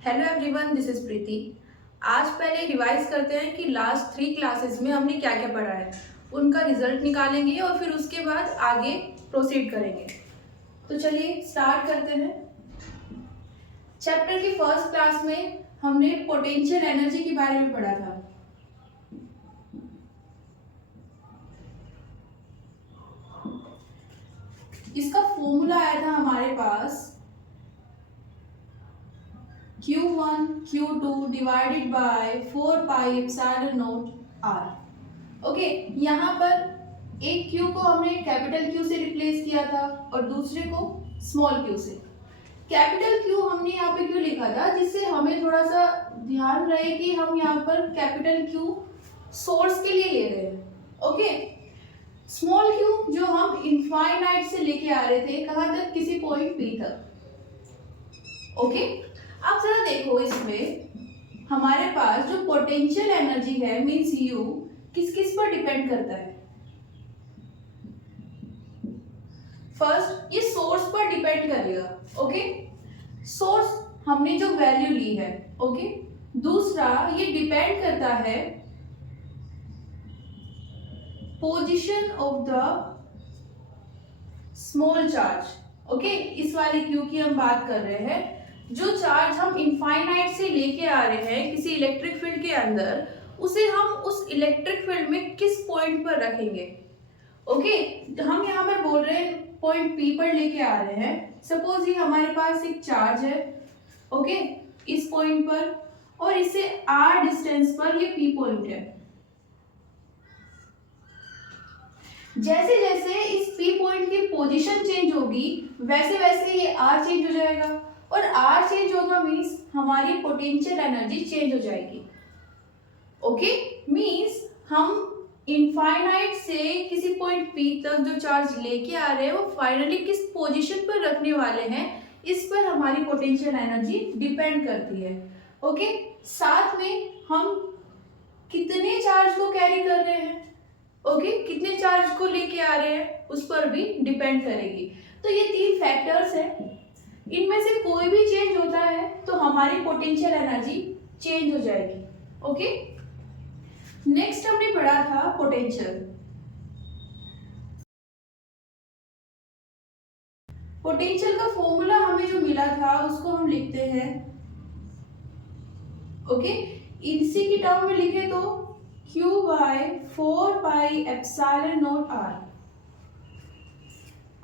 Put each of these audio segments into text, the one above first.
Hello everyone, this is प्रीति। आज पहले revise करते हैं कि लास्ट 3 क्लासेस में हमने क्या क्या पढ़ा है। उनका रिजल्ट निकालेंगे और फिर उसके बाद आगे प्रोसीड करेंगे। तो चलिए स्टार्ट करते हैं। चैप्टर की फर्स्ट क्लास में हमने पोटेंशियल एनर्जी के बारे में पढ़ा था। इसका फॉर्मूला आया था हमारे पास Q1 Q2 divided by 4 pi epsilon naught R। Okay, यहाँ पर एक Q को हमने कैपिटल Q से रिप्लेस किया था और दूसरे को स्मॉल q से। कैपिटल Q हमने यहाँ पे क्यों लिखा था, जिससे हमें थोड़ा सा ध्यान रहे कि हम यहाँ पर कैपिटल Q सोर्स के लिए ले रहे हैं। ओके, स्मॉल q जो हम इनफाइनाइट से लेके आ रहे थे, कहाँ तक, किसी पॉइंट P तक। ओके, अब जरा देखो, इसमें हमारे पास जो पोटेंशियल एनर्जी है मींस U किस किस पर डिपेंड करता है। फर्स्ट, ये सोर्स पर डिपेंड करेगा। ओके, सोर्स हमने जो वैल्यू ली है। ओके, दूसरा ये डिपेंड करता है position of the small charge. Okay, इस वाले Q की हम बात कर रहे हैं। जो चार्ज हम इनफाइनाइट से लेके आ रहे हैं किसी इलेक्ट्रिक फील्ड के अंदर, उसे हम उस इलेक्ट्रिक फील्ड में किस पॉइंट पर रखेंगे। ओके, हम यहाँ पर बोल रहे हैं पॉइंट P पर लेके आ रहे हैं। सपोज ये हमारे पास एक चार्ज है, ओके, इस पॉइंट पर, और इससे R डिस्टेंस पर ये P पॉइंट है। जैसे जैसे इस P पॉइंट की पोजीशन चेंज होगी, वैसे वैसे ये R चेंज हो जाएगा, और R चेंज होगा मीन्स हमारी पोटेंशियल एनर्जी चेंज हो जाएगी। ओके, मीन्स हम इनफाइनाइट से किसी पॉइंट P तक जो चार्ज लेके आ रहे हैं, वो फाइनली किस पोजीशन पर रखने वाले हैं, इस पर हमारी पोटेंशियल एनर्जी डिपेंड करती है। ओके, साथ में हम कितने चार्ज को कैरी कर रहे हैं, ओके, कितने चार्ज को लेके आ रहे हैं, उस पर भी डिपेंड करेगी। तो ये 3 फैक्टर्स हैं, इनमें से कोई भी चेंज होता है तो हमारी पोटेंशियल एनर्जी चेंज हो जाएगी। ओके, नेक्स्ट हमने पढ़ा था पोटेंशियल। पोटेंशियल का फॉर्मूला हमें जो मिला था उसको हम लिखते हैं, ओके, इसी की टर्म में लिखे तो Q by 4 pi epsilon naught R।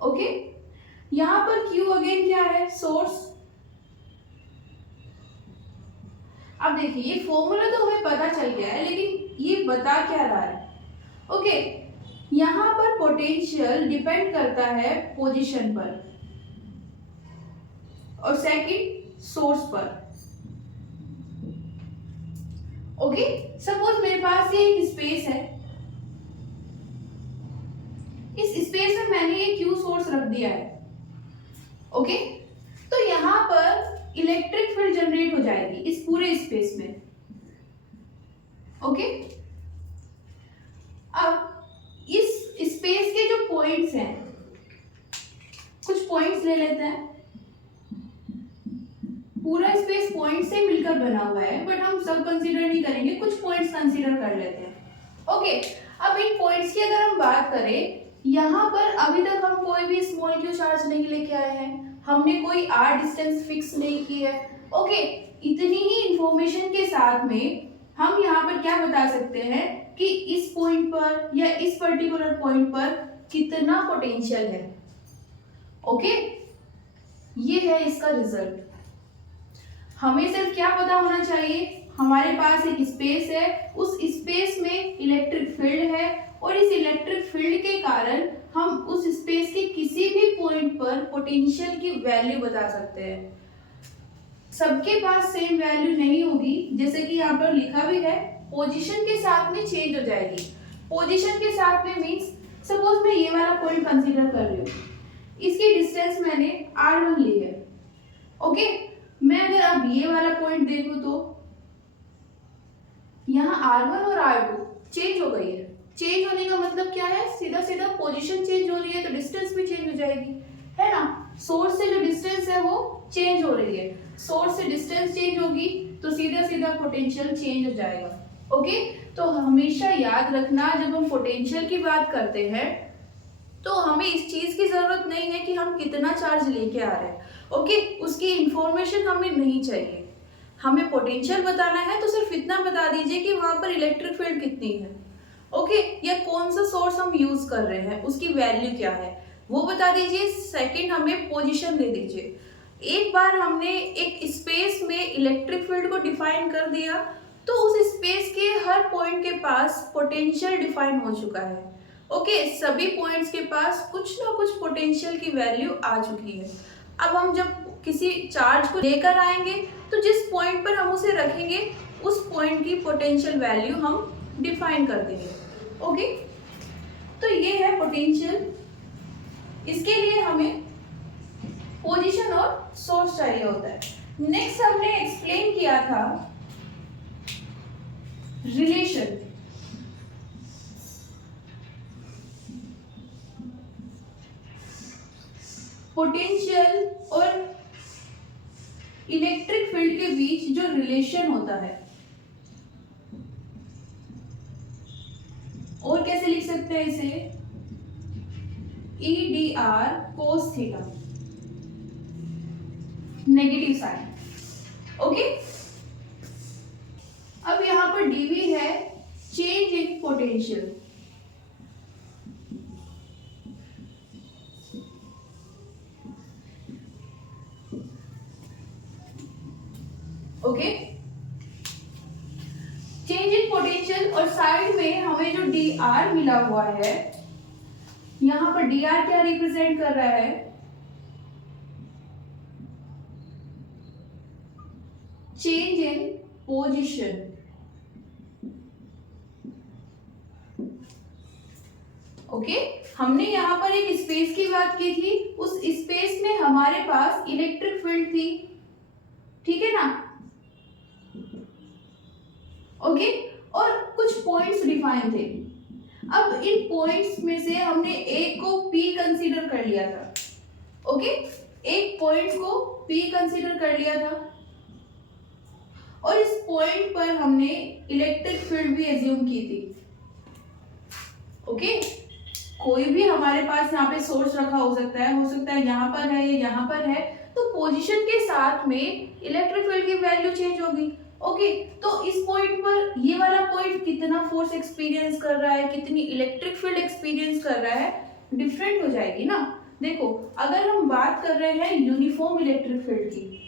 Okay, यहां पर Q अगेन क्या है, सोर्स। अब देखिए, ये फॉर्मूला तो हमें पता चल गया है, लेकिन ये बता क्या रहा है। ओके, यहां पर पोटेंशियल डिपेंड करता है पोजीशन पर, और सेकंड सोर्स पर। ओके, सपोज मेरे पास ये एक स्पेस है, इस स्पेस में मैंने ये Q सोर्स रख दिया है। ओके, तो यहां पर इलेक्ट्रिक फील्ड जनरेट हो जाएगी इस पूरे स्पेस में। ओके, अब इस स्पेस के जो पॉइंट्स हैं, कुछ पॉइंट्स ले लेते हैं। पूरा स्पेस पॉइंट से मिलकर बना हुआ है, बट हम सब कंसीडर नहीं करेंगे, कुछ पॉइंट्स कंसीडर कर लेते हैं। ओके, अब इन पॉइंट्स की अगर हम बात करें, यहाँ पर अभी तक हम कोई भी स्मॉल q चार्ज नहीं लेके आए हैं, हमने कोई r डिस्टेंस फिक्स नहीं की है। ओके, इतनी ही इंफॉर्मेशन के साथ में हम यहाँ पर क्या बता सकते हैं कि इस पॉइंट पर या इस पर्टिकुलर पॉइंट पर कितना पोटेंशियल है। ओके, ये है इसका रिजल्ट। हमें सिर्फ क्या पता होना चाहिए, हमारे पास एक स्पेस है, उस स्पेस में इलेक्ट्रिक फील्ड है, और इस इलेक्ट्रिक फील्ड के कारण हम उस स्पेस के किसी भी पॉइंट पर पोटेंशियल की वैल्यू बता सकते हैं। सबके पास सेम वैल्यू नहीं होगी, जैसे कि यहाँ पर लिखा भी है, पोजीशन के साथ में चेंज हो जाएगी। पोजीशन के साथ में मींस सपोज मैं ये वाला पॉइंट कंसीडर कर रही हूँ, इसकी डिस्टेंस मैंने R1 ली है। ओके, मैं अगर अब ये वाला पॉइंट देखूं तो यहाँ R1 और R2 चेंज हो गई है। चेंज होने का मतलब क्या है, सीधा सीधा पोजीशन चेंज हो रही है तो डिस्टेंस भी चेंज हो जाएगी, है ना। सोर्स से जो डिस्टेंस है वो चेंज हो रही है। सोर्स से डिस्टेंस चेंज होगी तो सीधा सीधा पोटेंशियल चेंज हो जाएगा। ओके, तो हमेशा याद रखना जब हम पोटेंशियल की बात करते हैं तो हमें इस चीज की जरूरत नहीं है कि हम कितना चार्ज लेके आ रहे हैं। ओके, उसकी इंफॉर्मेशन हमें नहीं चाहिए। हमें पोटेंशियल बताना है तो सिर्फ इतना बता दीजिए कि वहां पर इलेक्ट्रिक फील्ड कितनी है। ओके, या कौन सा सोर्स हम यूज कर रहे हैं, उसकी वैल्यू क्या है वो बता दीजिए। सेकंड, हमें पोजीशन दे दीजिए। एक बार हमने एक स्पेस में इलेक्ट्रिक फील्ड को डिफाइन कर दिया तो उस स्पेस के हर पॉइंट के पास पोटेंशियल डिफाइन हो चुका है। ओके, सभी पॉइंट्स के पास कुछ ना कुछ पोटेंशियल की वैल्यू आ चुकी है। अब हम जब किसी चार्ज को लेकर आएंगे तो जिस पॉइंट पर हम उसे रखेंगे उस पॉइंट की पोटेंशियल वैल्यू हम डिफाइन कर देंगे। ओके, तो ये है पोटेंशियल। इसके लिए हमें पोजीशन और सोर्स चाहिए होता है। नेक्स्ट हमने एक्सप्लेन किया था रिलेशन। पोटेंशियल और इलेक्ट्रिक फील्ड के बीच जो रिलेशन होता है, और कैसे लिख सकते हैं इसे, E D R cos theta, negative sign. Okay, अब यहां पर डीवी है change in potential. Okay, change in potential, और साइड में हमें जो डी आर मिला हुआ है, यहां पर डी आर क्या रिप्रेजेंट कर रहा है, चेंज इन पोजीशन। ओके, हमने यहां पर एक स्पेस की बात की थी, उस स्पेस में हमारे पास इलेक्ट्रिक फील्ड थी, ठीक है ना। ओके, और कुछ पॉइंट्स डिफाइन थे। अब इन पॉइंट्स में से हमने एक को P कंसीडर कर लिया था। ओके, एक पॉइंट को P कंसीडर कर लिया था और इस पॉइंट पर हमने इलेक्ट्रिक फील्ड भी एज्यूम की थी। ओके, कोई भी हमारे पास यहाँ पे सोर्स रखा हो सकता है यहाँ पर है या यहाँ पर है, तो पोजीशन के साथ में इलेक्ट्रिक फील्ड की वैल्यू चेंज होगी। ओके, तो इस पॉइंट पर ये वाला पॉइंट कितना फोर्स एक्सपीरियंस कर रहा है, कितनी इलेक्ट्रिक फील्ड एक्सपीरियंस कर रहा है, डिफरेंट हो जाएगी ना। देखो, अगर हम बात कर रहे हैं यूनिफॉर्म इलेक्ट्रिक फील्ड की,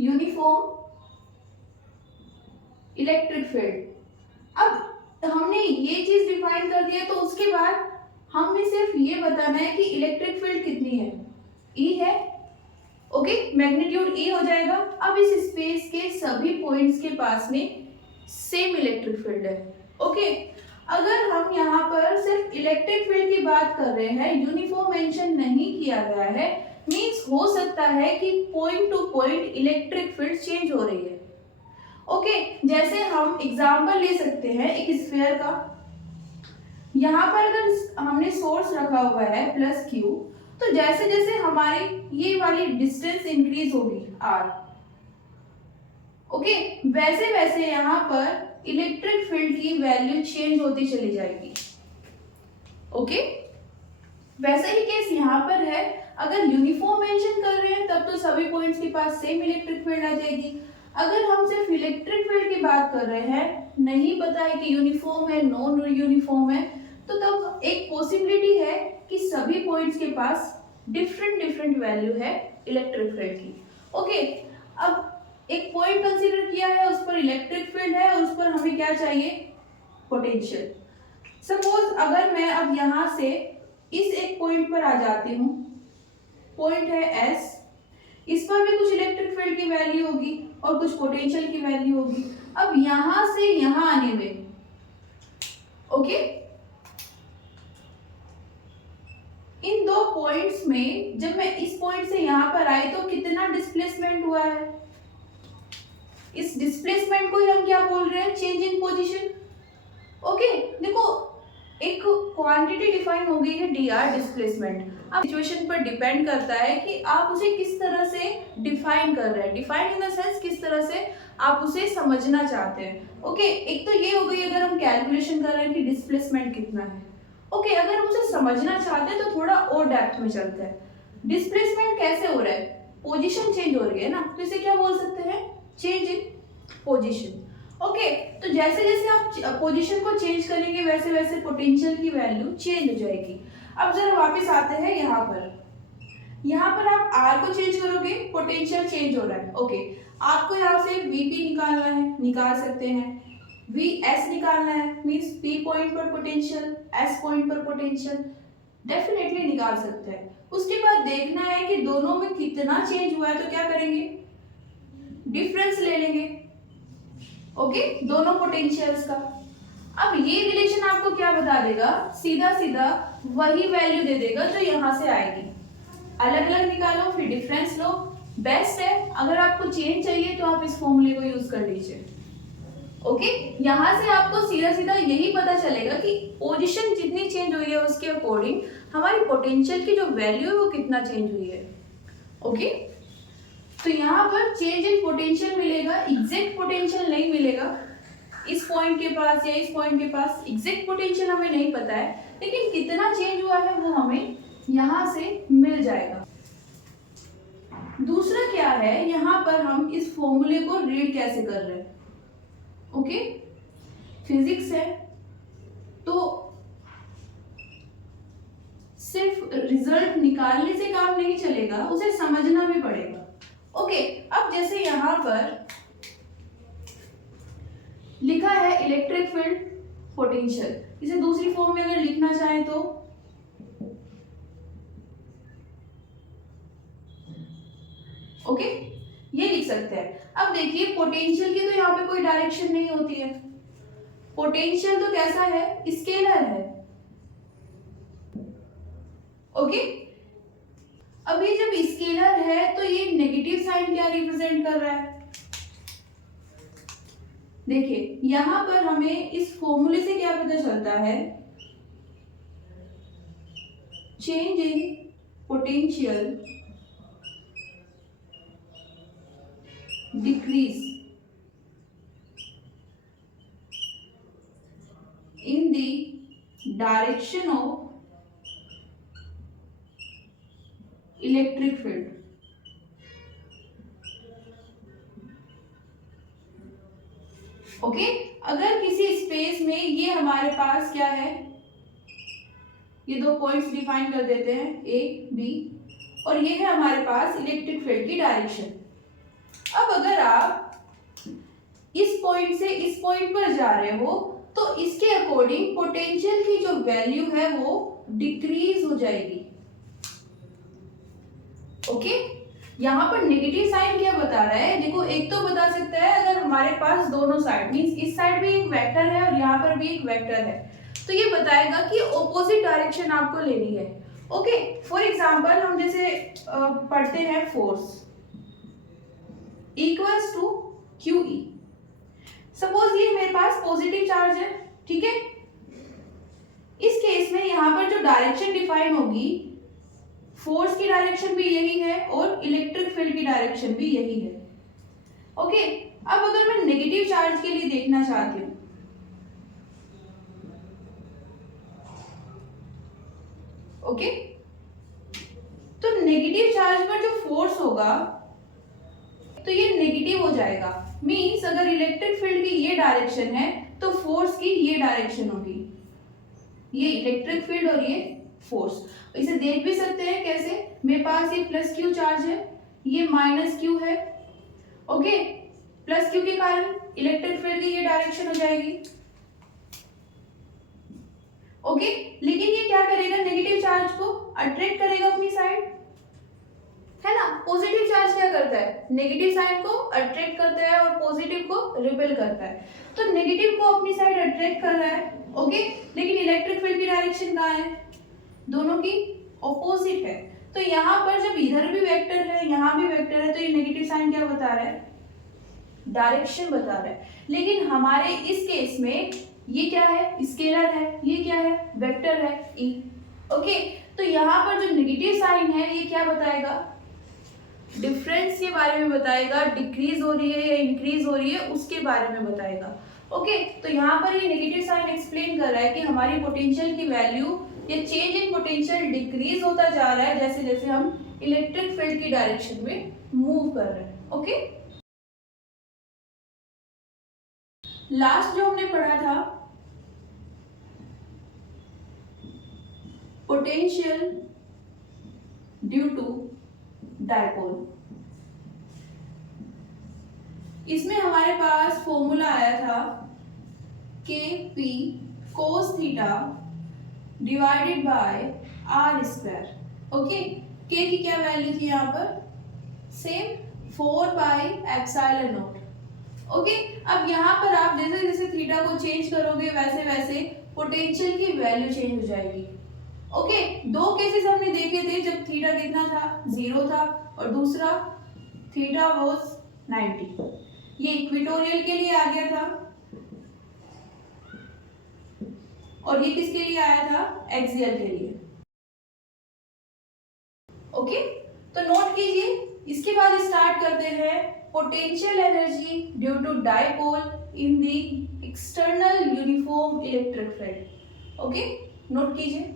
यूनिफॉर्म इलेक्ट्रिक फील्ड, अब हमने ये चीज डिफाइन कर दिया, तो उसके बाद हमें सिर्फ ये बताना है कि इलेक्ट्रिक फील्ड कितनी है, E है। ओके, मैग्नीट्यूड E हो जाएगा। अब इस स्पेस के सभी पॉइंट्स के पास में सेम इलेक्ट्रिक फील्ड है। ओके, अगर हम यहाँ पर सिर्फ इलेक्ट्रिक फील्ड की बात कर रहे हैं, यूनिफॉर्म मेंशन नहीं किया गया है, मींस हो सकता है कि point two point electric field change हो रही है। ओके, जैसे हम एग्जांपल ले सकते हैं एक स्फीयर का। यहाँ पर अगर हमने सोर्स रखा हुआ है प्लस क्यू, तो जैसे जैसे हमारी ये वाली डिस्टेंस इंक्रीज होगी r, ओके, वैसे वैसे यहाँ पर इलेक्ट्रिक फील्ड की वैल्यू चेंज होती चली जाएगी। ओके, वैसे ही केस यहाँ पर है, अगर यूनिफॉर्म मेंशन कर रहे हैं तब तो सभी पॉइंट्स के पास सेम इलेक्ट्रिक फील्ड आ जाएगी। अगर हम सिर्फ इलेक्ट्रिक फील्ड की बात कर रहे हैं, नहीं पता है कि यूनिफॉर्म है नॉन यूनिफॉर्म है, तो तब एक पॉसिबिलिटी है कि सभी पॉइंट्स के पास डिफरेंट वैल्यू है इलेक्ट्रिक फील्ड की। ओके, अब एक पॉइंट कंसीडर किया है, उस पर इलेक्ट्रिक फील्ड है और उस पर हमें क्या चाहिए, पोटेंशियल। सपोज अगर मैं अब यहाँ से इस एक पॉइंट पर आ जाती हूँ, पॉइंट है S, इस पर भी कुछ इलेक्ट्रिक फील्ड की वैल्यू होगी और कुछ पोटेंशियल की वैल्यू होगी। अब यहां से यहां आने में, ओके, इन दो पॉइंट्स में जब मैं इस पॉइंट से यहां पर आई तो कितना डिस्प्लेसमेंट हुआ है, इस डिस्प्लेसमेंट को ही हम क्या बोल रहे हैं, चेंज इन पोजीशन। ओके, देखो एक क्वांटिटी डिफाइन हो गई है dr डिस्प्लेसमेंट। अब सिचुएशन पर डिपेंड करता है कि आप उसे किस तरह से डिफाइन कर रहे हैं, डिफाइन इन द सेंस किस तरह से आप उसे समझना चाहते हैं। ओके, एक तो ये हो गई अगर हम कैलकुलेशन कर रहे हैं कि डिस्प्लेसमेंट कितना है। ओके, अगर हम उसे समझना चाहते हैं तो थोड़ा और डेप्थ में चलते हैं। डिस्प्लेसमेंट कैसे हो रहा है, पोजीशन चेंज हो रही है ना, तो इसे क्या बोल सकते हैं, चेंज इन पोजीशन। ओके, तो जैसे जैसे आप पोजीशन को चेंज करेंगे वैसे वैसे पोटेंशियल की वैल्यू चेंज हो जाएगी। अब जरा वापस आते हैं यहाँ पर आप R को चेंज करोगे, पोटेंशियल चेंज हो रहा है। ओके, आपको यहाँ से VP निकालना है, निकाल सकते हैं। VS निकालना है, मीन्स P पॉइंट पर पोटेंशियल, S पॉइंट पर पोटेंशियल, डेफिनेटली निकाल सकते हैं। उसके बाद देखना है कि दोनों में कितना चेंज हुआ है, तो क्या करेंगे, डिफरेंस ले लेंगे। ओके, दोनों पोटेंशियल्स का। अब ये रिलेशन आपको क्या बता देगा, सीधा सीधा वही वैल्यू दे देगा जो यहाँ से आएगी। अलग अलग निकालो फिर डिफरेंस लो, बेस्ट है। अगर आपको चेंज चाहिए तो आप इस फॉर्मूले को यूज कर लीजिए। ओके, यहाँ से आपको सीधा सीधा यही पता चलेगा कि पोजीशन जितनी चेंज हुई है उसके अकॉर्डिंग हमारी पोटेंशियल की जो वैल्यू है वो कितना चेंज हुई है। ओके, तो यहाँ पर चेंज इन पोटेंशियल मिलेगा, एग्जैक्ट पोटेंशियल नहीं मिलेगा। इस पॉइंट के पास या इस पॉइंट के पास एग्जैक्ट पोटेंशियल हमें नहीं पता है, लेकिन कितना चेंज हुआ है वो हमें यहाँ से मिल जाएगा। दूसरा क्या है, यहाँ पर हम इस फॉर्मूले को रीड कैसे कर रहे हैं। ओके, फिजिक्स है तो सिर्फ रिजल्ट निकालने से काम नहीं चलेगा, उसे समझना भी पड़ेगा। ओके, अब जैसे यहाँ पर लिखा है इलेक्ट्रिक फील्ड पोटेंशियल, इसे दूसरी फॉर्म में अगर लिखना चाहे तो ओके, ये लिख सकते हैं। अब देखिए पोटेंशियल की तो यहाँ पे कोई डायरेक्शन नहीं होती है, पोटेंशियल तो कैसा है, स्केलर है। ओके, अब ये जब स्केलर है तो ये नेगेटिव साइन क्या रिप्रेजेंट कर रहा है, देखिए यहां पर हमें इस फॉर्मूले से क्या पता चलता है, change in potential decrease in the direction of electric field। Okay, अगर किसी स्पेस में ये हमारे पास क्या है, ये दो पॉइंट्स डिफाइन कर देते हैं A B, और ये है हमारे पास इलेक्ट्रिक फील्ड की डायरेक्शन। अब अगर आप इस पॉइंट से इस पॉइंट पर जा रहे हो तो इसके अकॉर्डिंग पोटेंशियल की जो वैल्यू है वो डिक्रीज हो जाएगी। ओके, यहाँ पर नेगेटिव साइन क्या बता रहा है, देखो एक तो बता सकता है अगर हमारे पास दोनों साइड मींस इस साइड भी एक वेक्टर है और यहाँ पर भी एक वेक्टर है, तो ये बताएगा कि ऑपोजिट डायरेक्शन आपको लेनी है। ओके, फॉर एग्जांपल हम जैसे पढ़ते हैं force equals to QE। Suppose ये मेरे पास पॉजिटिव चार्ज है, ठीक है। इस केस में यहाँ पर जो डायरेक्शन डिफाइन होगी, फोर्स की डायरेक्शन भी यही है और इलेक्ट्रिक फील्ड की डायरेक्शन भी यही है। ओके, अब अगर मैं नेगेटिव चार्ज के लिए देखना चाहती हूँ, ओके, तो नेगेटिव चार्ज पर जो फोर्स होगा तो ये नेगेटिव हो जाएगा। मींस अगर इलेक्ट्रिक फील्ड की ये डायरेक्शन है तो फोर्स की ये डायरेक्शन होगी, ये इलेक्ट्रिक फील्ड और ये फोर्स। इसे देख भी सकते हैं कैसे, मेरे पास ये प्लस क्यू चार्ज है, ये माइनस क्यू है। ओके, प्लस क्यू के कारण इलेक्ट्रिक फील्ड की ये डायरेक्शन हो जाएगी। ओके, लेकिन ये क्या करेगा, नेगेटिव चार्ज को अट्रैक्ट करेगा अपनी साइड, है ना। पॉजिटिव चार्ज क्या करता है, नेगेटिव साइन को अट्रैक्ट करता है और पॉजिटिव को रिपेल करता है। तो नेगेटिव को अपनी साइड अट्रैक्ट कर रहा है, ओके, लेकिन इलेक्ट्रिक फील्ड की डायरेक्शन कहाँ है, दोनों की ऑपोजिट है। तो यहाँ पर जब इधर भी वेक्टर है यहाँ भी वेक्टर है, तो ये नेगेटिव साइन क्या बता रहा है, डायरेक्शन बता रहा है। लेकिन हमारे इस केस में ये क्या है, स्केलर है, ये क्या है, वेक्टर है, ई। ओके, तो यहाँ पर जो नेगेटिव साइन है ये क्या बताएगा, डिफरेंस के बारे में बताएगा, डिक्रीज हो रही है या इंक्रीज हो रही है उसके बारे में बताएगा। ओके, तो यहाँ पर ये नेगेटिव साइन एक्सप्लेन कर रहा है कि हमारी पोटेंशियल की वैल्यू या चेंज इन पोटेंशियल डिक्रीज होता जा रहा है जैसे जैसे हम इलेक्ट्रिक फील्ड की डायरेक्शन में मूव कर रहे हैं। ओके, लास्ट जो हमने पढ़ा था पोटेंशियल ड्यू टू डायपोल, इसमें हमारे पास फॉर्मूला आया था K P cos theta divided by R square. Okay, K की क्या वैल्यू थी यहाँ पर, same 4 by epsilon naught. Okay, अब यहाँ पर आप जैसे जैसे थीटा को चेंज करोगे वैसे वैसे पोटेंशियल की वैल्यू चेंज हो जाएगी। ओके, दो केसेस हमने देखे थे जब थीटा कितना था, 0 था, और दूसरा थीटा वाज 90। ये इक्वेटोरियल के लिए आ गया था और ये किसके लिए आया था, एक्सियल के लिए। ओके, तो नोट कीजिए। इसके बाद स्टार्ट करते हैं potential energy due to dipole in the external uniform electric field. Okay, note कीजिए।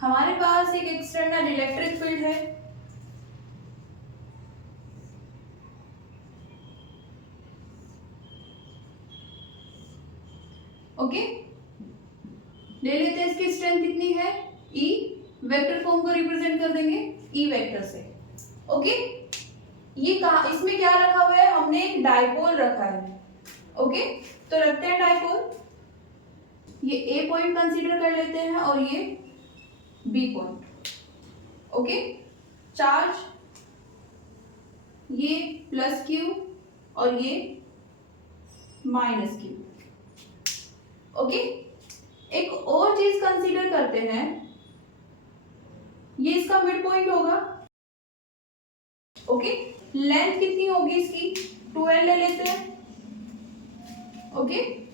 हमारे पास एक एक्सटर्नल इलेक्ट्रिक फील्ड है, ओके, ले लेते हैं। इसकी स्ट्रेंथ कितनी है, ई, वेक्टर फॉर्म को रिप्रेजेंट कर देंगे ई वेक्टर से। ओके, ये कहा, इसमें क्या रखा हुआ है, हमने एक डायपोल रखा है। ओके, तो रखते हैं डायपोल, ये ए पॉइंट कंसीडर कर लेते हैं और ये बी पॉइंट। ओके, चार्ज ये प्लस क्यू और ये माइनस क्यू। ओके, एक और चीज कंसीडर करते हैं, ये इसका मिड पॉइंट होगा। ओके, लेंथ कितनी होगी इसकी, 12 ले लेते हैं। ओके,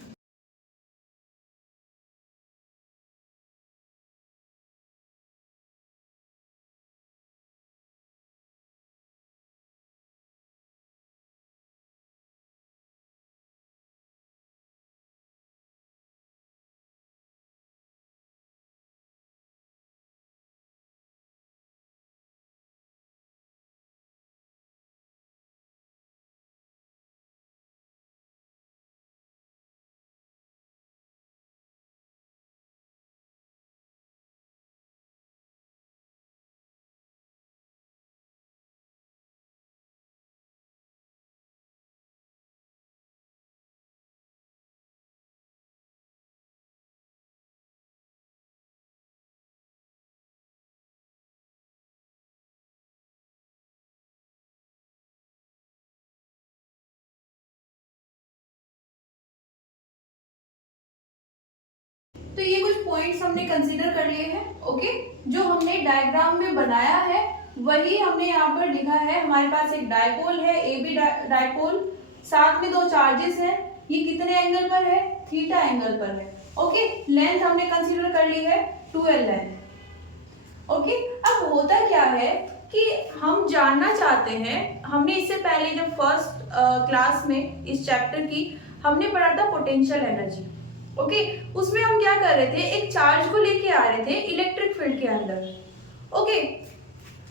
तो ये कुछ पॉइंट्स हमने कंसीडर कर लिए हैं। ओके, जो हमने डायग्राम में बनाया है वही हमने यहाँ पर लिखा है। हमारे पास एक डायपोल है, ए बी डायपोल, साथ में दो चार्जेस हैं। ये कितने एंगल पर है, थीटा एंगल पर है। ओके, लेंथ हमने कंसीडर कर ली है 12 लेंथ। ओके, अब होता क्या है कि हम जानना चाहते हैं, हमने इससे पहले जब फर्स्ट क्लास में इस चैप्टर की हमने पढ़ा था पोटेंशियल एनर्जी। ओके, उसमें हम क्या कर रहे थे, एक चार्ज को लेके आ रहे थे इलेक्ट्रिक फील्ड के अंदर। ओके,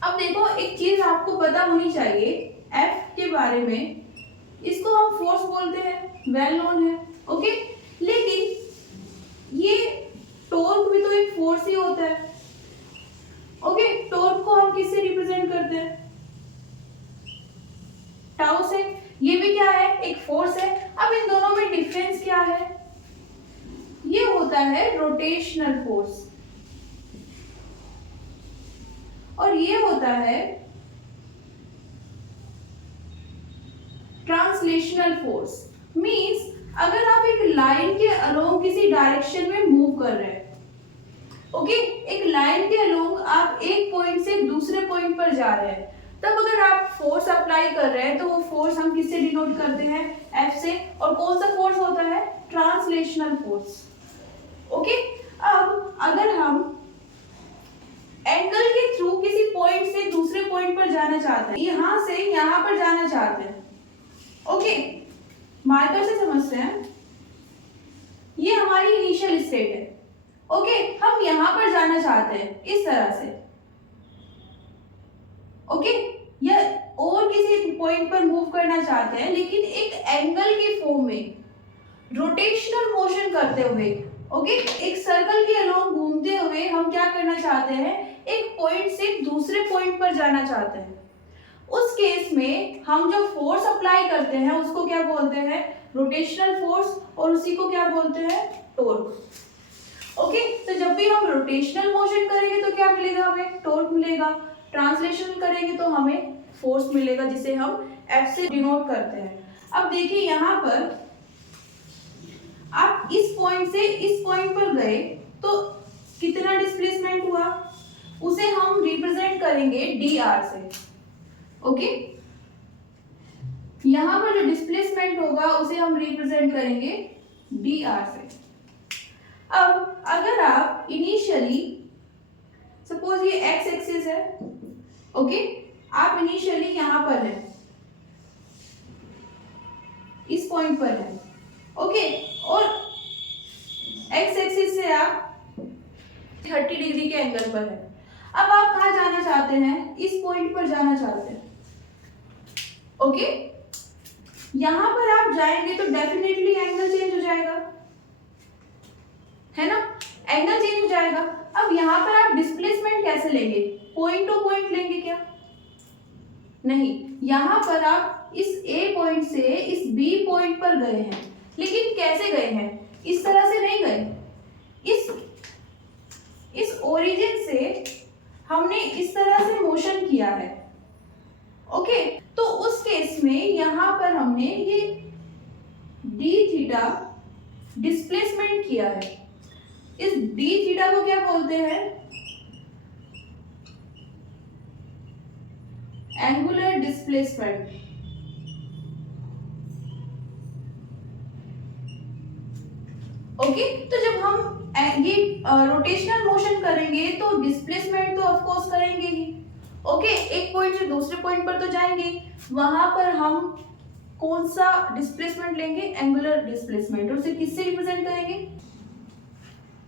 अब देखो एक चीज आपको पता होनी चाहिए एफ के बारे में, इसको हम फोर्स बोलते हैं, वेल नोन है। ओके, लेकिन ये टॉर्क भी तो एक फोर्स ही होता है। ओके, टॉर्क को हम किससे रिप्रेजेंट करते हैं, टाउ से। ये भी क्या है, रोटेशनल फोर्स, और ये होता है ट्रांसलेशनल फोर्स। मींस अगर आप एक लाइन के अलोंग किसी डायरेक्शन में मूव कर रहे हैं, ओके, एक लाइन के अलोंग आप एक पॉइंट से दूसरे पॉइंट पर जा रहे हैं, तब अगर आप फोर्स अप्लाई कर रहे हैं तो वो फोर्स हम किससे डिनोट करते हैं? F से। और कौन सा फोर्स होता है? Translational force. ओके, अब अगर हम एंगल के थ्रू किसी पॉइंट से दूसरे पॉइंट पर जाना चाहते हैं, यहां से यहां पर जाना चाहते हैं, ओके, मार्कर से समझते हैं, ये हमारी इनिशियल स्टेट है, ओके, हम यहां पर जाना चाहते हैं इस तरह से, ओके, या और किसी पॉइंट पर मूव करना चाहते हैं लेकिन एक एंगल के फॉर्म में रोटेशनल मोशन करते हुए, ओके, एक सर्कल के अलोंग घूमते हुए हम क्या करना चाहते हैं? एक पॉइंट से दूसरे पॉइंट पर जाना चाहते हैं। उस केस में हम जो फोर्स अप्लाई करते हैं उसको क्या बोलते हैं? रोटेशनल फोर्स, और उसी को क्या बोलते हैं? टॉर्क। ओके, तो जब भी हम रोटेशनल मोशन करेंगे तो क्या मिलेगा? हमें टॉर्क मिलेगा। ट्रांसलेशन करेंगे तो हमें फोर्स मिलेगा, जिसे हम F से डिनोट करते हैं। अब देखिए यहाँ पर आप इस पॉइंट से इस पॉइंट पर गए तो कितना डिस्प्लेसमेंट हुआ? उसे हम रिप्रेजेंट करेंगे dr से, ओके, यहां पर जो डिस्प्लेसमेंट होगा उसे हम रिप्रेजेंट करेंगे dr से। अब अगर आप इनिशियली, सपोज ये x एक्सिस है, ओके, आप इनिशियली यहां पर हैं, इस पॉइंट पर हैं, ओके, और x एक्सिस से आप 30 डिग्री के एंगल पर हैं। अब आप कहां जाना चाहते हैं? इस पॉइंट पर जाना चाहते हैं, ओके, यहां पर आप जाएंगे तो डेफिनेटली एंगल चेंज हो जाएगा, है ना, एंगल चेंज हो जाएगा। अब यहां पर आप डिस्प्लेसमेंट कैसे लेंगे? पॉइंट टू पॉइंट लेंगे क्या? नहीं, यहां पर आप इस A पॉइंट से इस B पॉइंट पर गए हैं, लेकिन कैसे गए हैं? इस तरह से नहीं गए, इस ओरिजिन से हमने इस तरह से मोशन किया है, ओके, तो उस केस में यहां पर हमने ये d थीटा डिस्प्लेसमेंट किया है। इस d थीटा को क्या बोलते हैं? Angular displacement. ओके, तो जब हम ये रोटेशनल मोशन करेंगे तो डिस्प्लेसमेंट तो ऑफ कोर्स करेंगे ही, ओके, एक पॉइंट से दूसरे पॉइंट पर तो जाएंगे, वहां पर हम कौन सा डिस्प्लेसमेंट लेंगे? एंगुलर डिस्प्लेसमेंट, और उसे किससे रिप्रेजेंट करेंगे?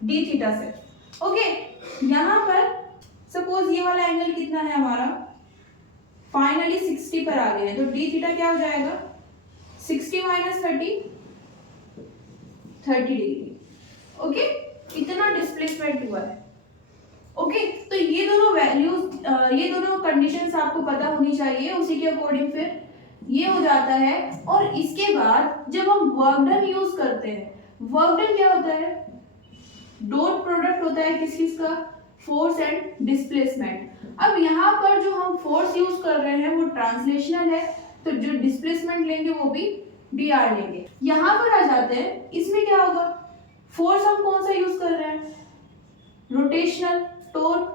डी थीटा से, ओके, यहां पर सपोज ये वाला एंगल कितना है हमारा? फाइनली 60 पर आ गए हैं, तो डी थीटा क्या हो जाएगा? 60 माइनस 30 डिग्री, ओके, इतना डिस्प्लेसमेंट हुआ है, ओके, तो ये दोनों वैल्यूज, ये दोनों कंडीशंस आपको पता होनी चाहिए, उसी के अकॉर्डिंग फिर ये हो जाता है। और इसके बाद जब हम वर्क डन यूज करते हैं, वर्क डन क्या होता है? डॉट प्रोडक्ट होता है किस किस का? Force and displacement. अब यहाँ पर जो हम फोर्स यूज कर रहे हैं वो ट्रांसलेशनल है, तो जो डिस्प्लेसमेंट लेंगे वो भी dr लेंगे। यहाँ पर आ जाते हैं, इसमें क्या होगा? फोर्स हम कौन सा यूज कर रहे हैं? रोटेशनल, टॉर्क,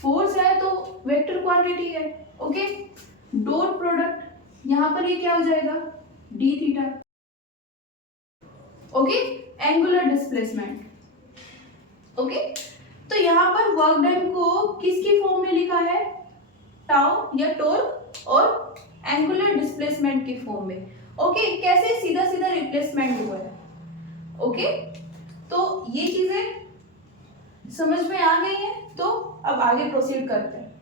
फोर्स है तो वेक्टर क्वांटिटी है, ओके, डॉट प्रोडक्ट, यहाँ पर ये क्या हो जाएगा? d theta, okay, angular displacement, okay, तो यहाँ पर वर्क डन को किसकी फॉर्म में लिखा है? टाउ या टॉर्क और एंगुलर डिस्प्लेसमेंट की फॉर्म में, ओके, कैसे? सीधा सीधा रिप्लेसमेंट हुआ है, ओके, तो ये चीजें समझ में आ गई है, तो अब आगे प्रोसीड करते हैं।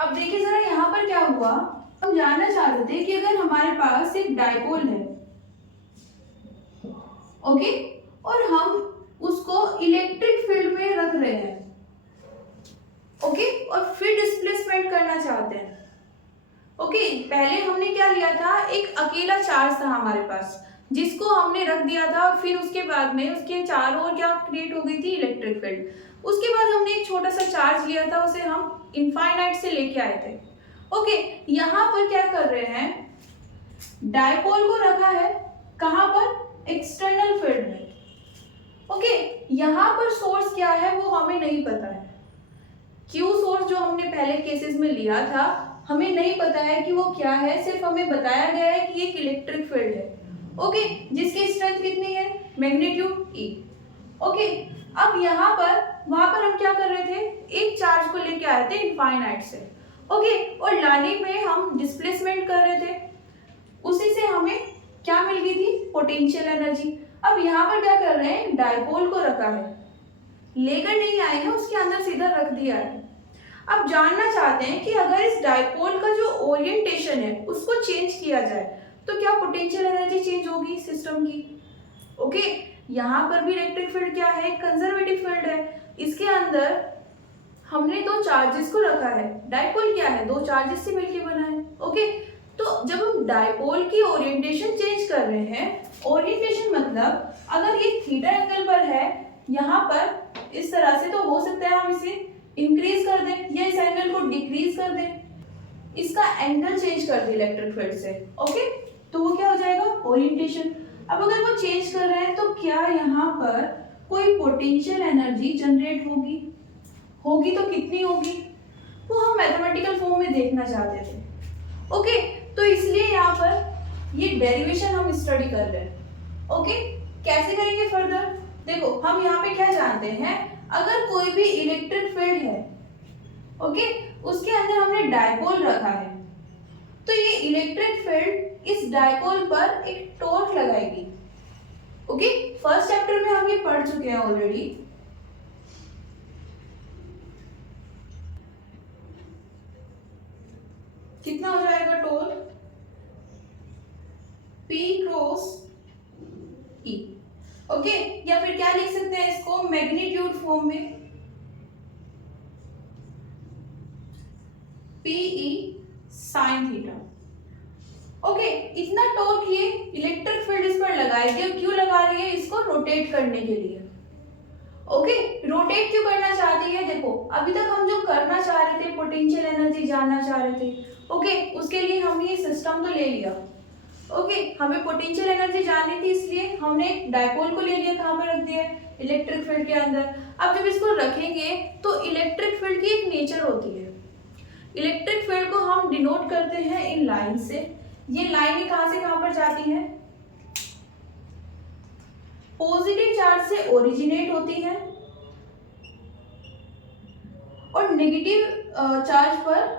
अब देखिए जरा यहाँ पर क्या हुआ, हम जानना चाह रहे थे कि अगर हमारे पास एक डायपोल है, ओके, और हम उसको इलेक्ट्रिक फील्ड में रख रहे हैं, ओके, और फिर डिस्प्लेसमेंट करना चाहते हैं, ओके, पहले हमने क्या लिया था? एक अकेला चार्ज था हमारे पास, जिसको हमने रख दिया था, फिर उसके बाद में उसके चारों ओर क्या क्रिएट हो गई थी, इलेक्ट्रिक फील्ड। उसके बाद हमने एक छोटा सा चार्ज लिया था, उसे हम इनफाइनाइट से लेके आए थे। ओके, यहाँ पर क्या कर रहे हैं, डायपोल को रखा है कहाँ पर, एक्सटर्नल फील्ड में। ओके, यहाँ पर सोर्स क्या है वो हमें नहीं पता है। क्यू सोर्स जो हमने पहले केसेस में लिया था, हमें नहीं पता है कि वो क्या है, सिर्फ हमें बताया गया है कि एक इलेक्ट्रिक फील्ड है। ओके, जिसकी स्ट्रेंथ कितनी है, मैग्नीट्यूड E। ओके, अब यहाँ पर वहां पर हम क्या कर रहे थे, एक चार्ज को लेके आए थे इनफाइनाइट से। ओके, और लाने में हम डिस्प्लेसमेंट कर रहे थे, उसी से हमें क्या मिल गई थी, पोटेंशियल एनर्जी। अब यहाँ पर क्या कर रहे हैं, डायपोल को रखा है, लेकर नहीं आए हैं, उसके अंदर सीधा रख दिया है। अब जानना चाहते हैं कि अगर इस डायपोल का जो ओरिएंटेशन है उसको चेंज किया जाए तो क्या पोटेंशियल एनर्जी चेंज होगी सिस्टम की। ओके, यहाँ पर भी इलेक्ट्रिक फील्ड क्या है, कंजर्वेटिव फील्ड है। इसके अंदर हमने दो चार्जेस को रखा है, डायपोल क्या है, दो चार्जेस से मिलकर बना है। ओके, तो जब हम डायपोल की ओरिएंटेशन चेंज कर रहे हैं, ओरिएंटेशन मतलब अगर ये थीटा एंगल पर है यहाँ पर इस तरह से, तो हो सकता है हम इसे इंक्रीज कर दें या इस एंगल को डिक्रीज कर दें, इसका एंगल चेंज कर दे इलेक्ट्रिक फील्ड से। ओके, तो वो क्या हो जाएगा, ओरिएंटेशन। अब अगर वो चेंज कर रहे हैं तो क्या यहाँ पर कोई पोटेंशियल एनर्जी जनरेट होगी, होगी तो कितनी होगी, वो हम मैथमेटिकल फॉर्म में देखना चाहते थे। ओके, तो इसलिए यहाँ पर ये डेरिवेशन हम स्टडी कर रहे हैं। ओके, कैसे करेंगे फर्दर, देखो हम यहाँ पे क्या जानते हैं, अगर कोई भी इलेक्ट्रिक फील्ड है, ओके, उसके अंदर हमने डायपोल रखा है, तो ये इलेक्ट्रिक फील्ड इस डायपोल पर एक टॉर्क लगाएगी। ओके, फर्स्ट चैप्टर में हम ये पढ़ चुके हैं ऑलरेडी। कितना हो जाएगा torque, P cross E। Okay, या फिर क्या लिख सकते हैं इसको, मैग्नीट्यूड फॉर्म में, PE साइन थीटा। ओके, इतना टॉर्क ये इलेक्ट्रिक फील्ड इस पर लगाएगी। और क्यों लगा रही है, इसको रोटेट करने के लिए। ओके, रोटेट क्यों करना चाहती है, देखो अभी तक हम जो करना चाह रहे थे, पोटेंशियल एनर्जी जानना चाह रहे थे। ओके, उसके लिए हमने ये सिस्टम तो ले लिया। ओके, हमें पोटेंशियल एनर्जी जाननी थी, इसलिए हमने डायपोल को ले लिया, कहाँ पर रख दिया, इलेक्ट्रिक फील्ड के अंदर। अब जब इसको रखेंगे तो इलेक्ट्रिक फील्ड की एक नेचर होती है, इलेक्ट्रिक फील्ड को हम डिनोट करते हैं इन लाइन से। ये लाइन कहां से कहां पर जाती है, पॉजिटिव चार्ज से ओरिजिनेट होती है और नेगेटिव चार्ज पर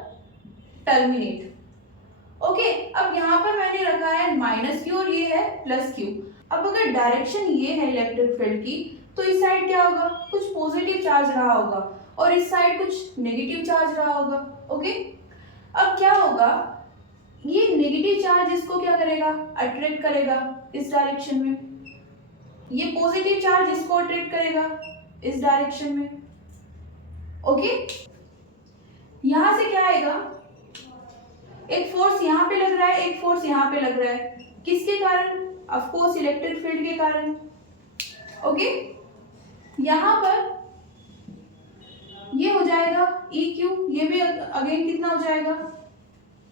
टर्मिनेट। ओके, अब यहाँ पर मैंने रखा है माइनस क्यू और ये है प्लस क्यू। अब अगर डायरेक्शन ये है इलेक्ट्रिक फील्ड की, तो इस साइड क्या होगा, कुछ पॉजिटिव चार्ज रहा होगा और इस साइड कुछ नेगेटिव चार्ज रहा होगा। ओके, अब क्या होगा, ये नेगेटिव चार्ज इसको क्या करेगा, अट्रैक्ट करेगा इस डायरेक्शन में, ये पॉजिटिव चार्ज इसको अट्रैक्ट करेगा इस डायरेक्शन में। ओके, यहां से क्या आएगा, एक फोर्स यहाँ पे लग रहा है, एक फोर्स यहाँ पे लग रहा है, किसके कारण, ऑफ कोर्स इलेक्ट्रिक फील्ड के कारण। ओके, यहाँ पर ये हो जाएगा EQ, ये भी अगेन कितना हो जाएगा,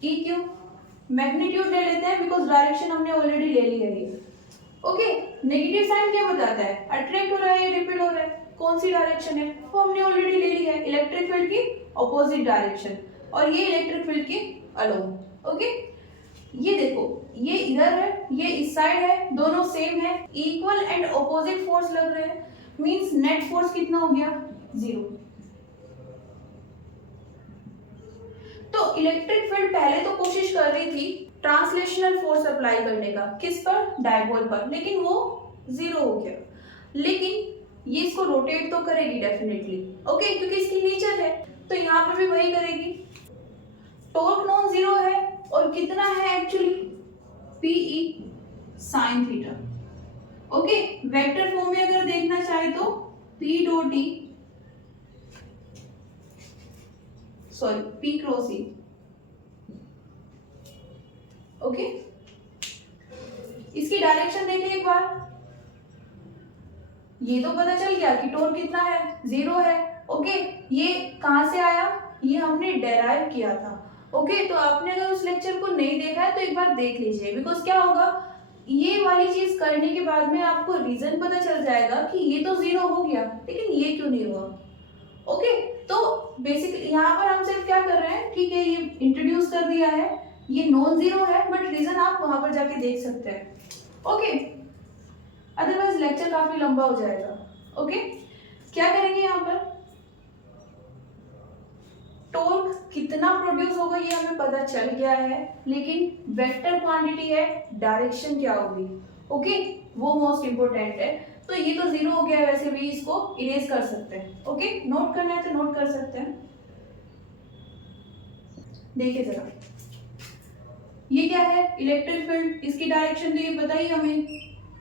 EQ। मैग्नीट्यूड ले लेते हैं बिकॉज डायरेक्शन हमने ऑलरेडी ले ली है ये। ओके, नेगेटिव साइन क्या बताता है, अट्रैक्ट हो रहा है या रिपेल हो रहा है, कौन सी डायरेक्शन है, वो हमने ऑलरेडी ले ली है, इलेक्ट्रिक फील्ड की ऑपोजिट डायरेक्शन, और ये इलेक्ट्रिक फील्ड की अलोंग। ओके, ये देखो ये इधर है, ये इस साइड है, दोनों सेम है, इक्वल एंड ऑपोजिट फोर्स लग रहे हैं, मींस नेट फोर्स कितना हो गया, 0। तो इलेक्ट्रिक फील्ड पहले तो कोशिश कर रही थी ट्रांसलेशनल फोर्स अप्लाई करने का, किस पर, डायपोल पर, लेकिन वो 0 हो गया। लेकिन ये इसको रोटेट तो करेगी डेफिनेटली, ओके, क्योंकि इसकी नेचर है, तो यहाँ पर भी वही करेगी। टॉर्क नॉन जीरो है और कितना है actually, PE sine theta. Okay, vector form में अगर देखना चाहे तो P dot E, sorry P cross E। Okay, इसकी डायरेक्शन देखिए एक बार, ये तो पता चल गया कि टोर्क कितना है, 0 है। ओके, ये कहाँ से आया, ये हमने डेराइव किया था। ओके, तो आपने अगर उस लेक्चर को नहीं देखा है तो एक बार देख लीजिए, बिकॉज क्या होगा, ये वाली चीज करने के बाद में आपको रीजन पता चल जाएगा कि ये तो 0 हो गया लेकिन ये क्यों नहीं हुआ। ओके, तो बेसिकली यहाँ पर हम सिर्फ क्या कर रहे हैं, ठीक है, ये इंट्रोड्यूस कर दिया है, ये नॉन जीरो है, बट रीजन आप वहां पर जाके देख सकते हैं। ओके, अदरवाइज लेक्चर काफी लंबा हो जाएगा। ओके, क्या करेंगे यहाँ पर, टॉर्क कितना प्रोड्यूस होगा ये हमें पता चल गया है, लेकिन वेक्टर क्वांटिटी है, डायरेक्शन क्या होगी, ओके, वो मोस्ट इंपोर्टेंट है। तो ये तो 0 हो गया, वैसे भी इसको इरेज कर सकते हैं। ओके, नोट करना है तो नोट कर सकते हैं। देखिए जरा, ये क्या है, इलेक्ट्रिक फील्ड, इसकी डायरेक्शन तो ये पता ही हमें।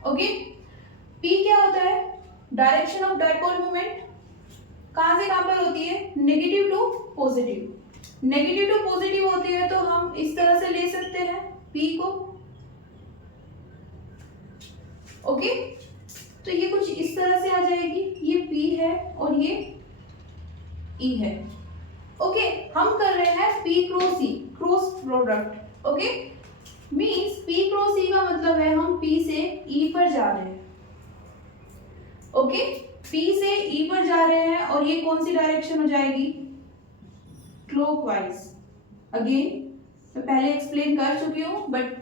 ओके, पी क्या होता है, डायरेक्शन ऑफ डायपोल मोमेंट, कहां से कहां पर होती है, negative to positive. Negative to positive होती है तो हम इस तरह से ले सकते हैं पी को। ओके, तो ये कुछ इस तरह से आ जाएगी, ये P है और ये E है। ओके, हम कर रहे हैं P cross E, cross product. Okay, means P cross E का मतलब है हम P से E पर जा रहे हैं। ओके, P से E पर जा रहे हैं और ये कौन सी डायरेक्शन हो जाएगी, क्लॉकवाइज। अगेन मैं पहले एक्सप्लेन कर चुकी हूँ, बट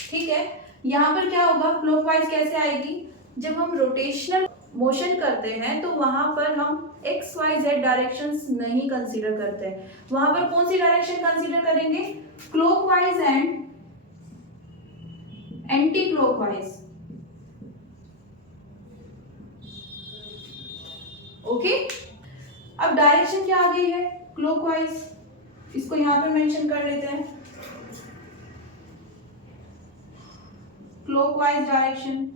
ठीक है, यहाँ पर क्या होगा, क्लॉकवाइज कैसे आएगी, जब हम रोटेशनल मोशन करते हैं तो वहां पर हम एक्स वाई जेड डायरेक्शंस नहीं कंसीडर करते हैं, वहां पर कौन सी डायरेक्शन कंसीडर करेंगे, clockwise and anti clockwise. Okay, अब डायरेक्शन क्या आ गई है, क्लॉकवाइज, इसको यहां पर मेंशन कर लेते हैं, क्लॉकवाइज डायरेक्शन।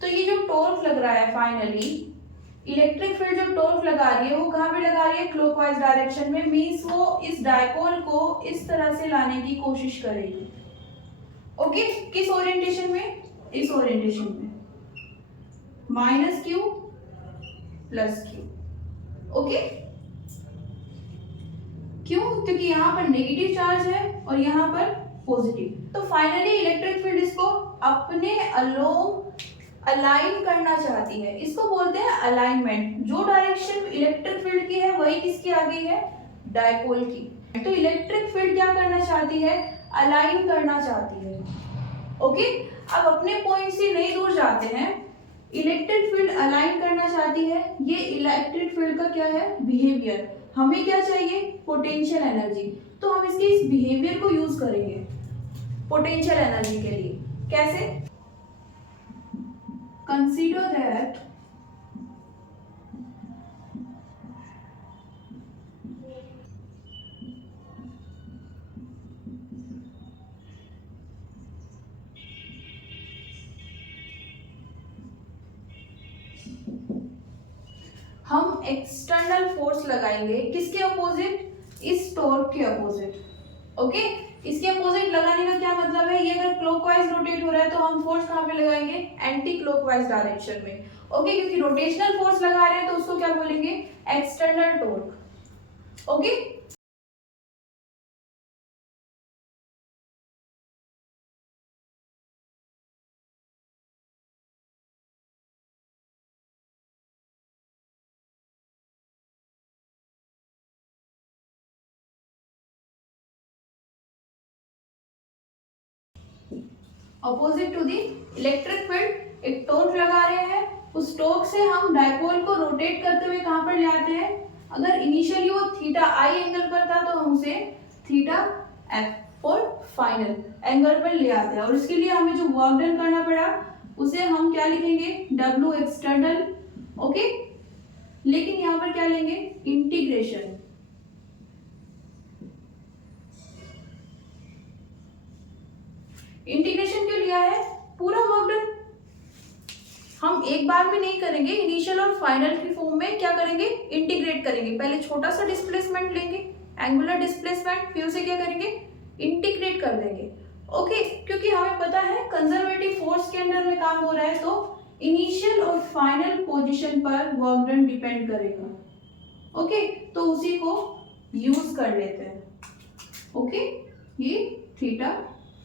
तो ये जो टॉर्क लग रहा है फाइनली, इलेक्ट्रिक फील्ड जो टॉर्क लगा रही है वो कहां पे लगा रही है, क्लॉकवाइज डायरेक्शन में, मींस वो इस डायपोल को इस तरह से लाने की कोशिश करेगी। ओके, किस ओरिएंटेशन में, इस ओरिएंटेशन में, -q + q। ओके, क्यों, क्योंकि यहाँ पर नेगेटिव चार्ज है और यहाँ पर पॉजिटिव। तो फाइनली इलेक्ट्रिक फील्ड इसको अपने अलोंग अलाइन करना चाहती है, इसको बोलते हैं अलाइनमेंट। जो डायरेक्शन इलेक्ट्रिक फील्ड की है वही किसकी आ गई है, डायपोल की। तो इलेक्ट्रिक फील्ड क्या करना चाहती है, अलाइन करना चाहती है। ओके, अब अपने पॉइंट से नहीं दूर जाते हैं, इलेक्ट्रिक फील्ड अलाइन करना चाहती है। ये इलेक्ट्रिक फील्ड का क्या है, बिहेवियर। हमें क्या चाहिए, पोटेंशियल एनर्जी। तो हम इसके इस बिहेवियर को यूज करेंगे पोटेंशियल एनर्जी के लिए। कैसे, consider that हम एक्सटर्नल फोर्स लगाएंगे किसके अपोजिट, इस टॉर्क के अपोजिट। ओके, इसके अपोजिट लगाने का क्या मतलब है, ये अगर क्लॉकवाइज रोटेट हो रहा है तो हम फोर्स कहां पे लगाएंगे, एंटी क्लॉकवाइज डायरेक्शन में। ओके, क्योंकि रोटेशनल फोर्स लगा रहे हैं तो उसको क्या बोलेंगे, external torque. Okay, opposite to the electric field एक टॉर्क लगा रहे हैं, उस टॉर्क से हम डायपोल को रोटेट करते हुए कहां पर ले आते हैं, अगर इनिशियली वो थीटा आई एंगल पर था तो हम उसे थीटा एफ और फाइनल एंगल पर ले आते हैं। और इसके लिए हमें जो वर्क डन करना पड़ा उसे हम क्या लिखेंगे, डब्ल्यू एक्सटर्नल। ओके, लेकिन यहां पर क्या लेंगे, इंटीग्रेशन। इंटीग्रेशन क्यों लिया है, पूरा वर्क डन हम एक बार में नहीं करेंगे, इनिशियल और फाइनल की फॉर्म में क्या करेंगे, इंटीग्रेट करेंगे। पहले छोटा सा डिस्प्लेसमेंट लेंगे, एंगुलर डिस्प्लेसमेंट, फिर उसे क्या करेंगे, इंटीग्रेट कर देंगे। ओके, क्योंकि हमें पता है कंजर्वेटिव फोर्स के अंडर में काम हो रहा है, तो इनिशियल और फाइनल पोजीशन पर वर्क डन डिपेंड करेगा। ओके, तो उसी को यूज कर लेते हैं। ओके, ये थीटा